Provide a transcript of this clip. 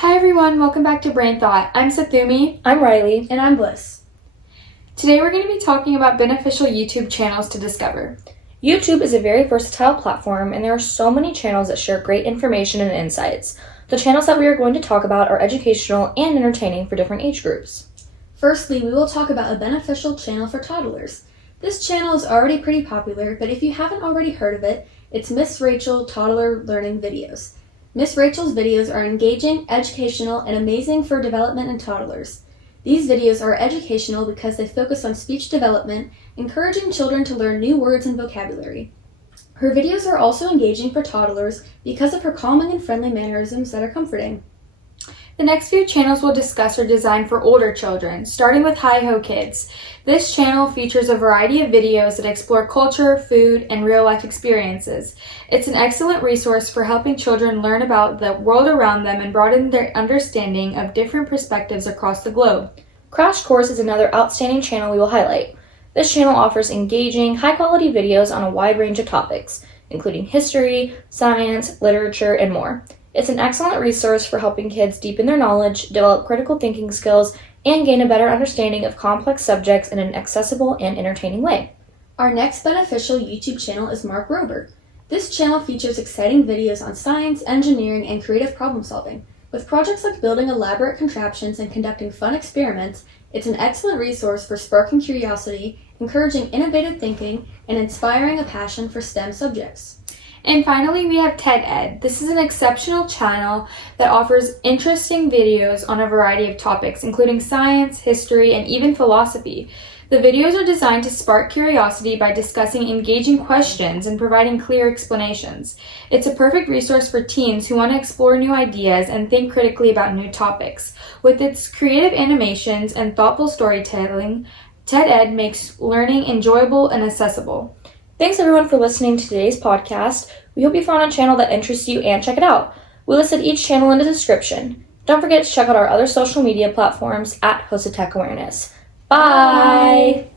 Hi everyone, welcome back to Brain Thought. I'm Sathumi. I'm Riley. And I'm Bliss. Today we're going to be talking about beneficial YouTube channels to discover. YouTube is a very versatile platform, and there are so many channels that share great information and insights. The channels that we are going to talk about are educational and entertaining for different age groups. Firstly, we will talk about a beneficial channel for toddlers. This channel is already pretty popular, but if you haven't already heard of it, it's Miss Rachel Toddler Learning Videos. Miss Rachel's videos are engaging, educational, and amazing for development in toddlers. These videos are educational because they focus on speech development, encouraging children to learn new words and vocabulary. Her videos are also engaging for toddlers because of her calming and friendly mannerisms that are comforting. The next few channels we'll discuss are designed for older children, starting with Hi Ho Kids. This channel features a variety of videos that explore culture, food, and real-life experiences. It's an excellent resource for helping children learn about the world around them and broaden their understanding of different perspectives across the globe. Crash Course is another outstanding channel we will highlight. This channel offers engaging, high-quality videos on a wide range of topics, including history, science, literature, and more. It's an excellent resource for helping kids deepen their knowledge, develop critical thinking skills, and gain a better understanding of complex subjects in an accessible and entertaining way. Our next beneficial YouTube channel is Mark Rober. This channel features exciting videos on science, engineering, and creative problem solving. With projects like building elaborate contraptions and conducting fun experiments, it's an excellent resource for sparking curiosity, encouraging innovative thinking, and inspiring a passion for STEM subjects. And finally, we have TED Ed. This is an exceptional channel that offers interesting videos on a variety of topics, including science, history, and even philosophy. The videos are designed to spark curiosity by discussing engaging questions and providing clear explanations. It's a perfect resource for teens who want to explore new ideas and think critically about new topics. With its creative animations and thoughtful storytelling, TED Ed makes learning enjoyable and accessible. Thanks everyone for listening to today's podcast. We hope you found a channel that interests you and check it out. We listed each channel in the description. Don't forget to check out our other social media platforms at Hosted Tech Awareness. Bye!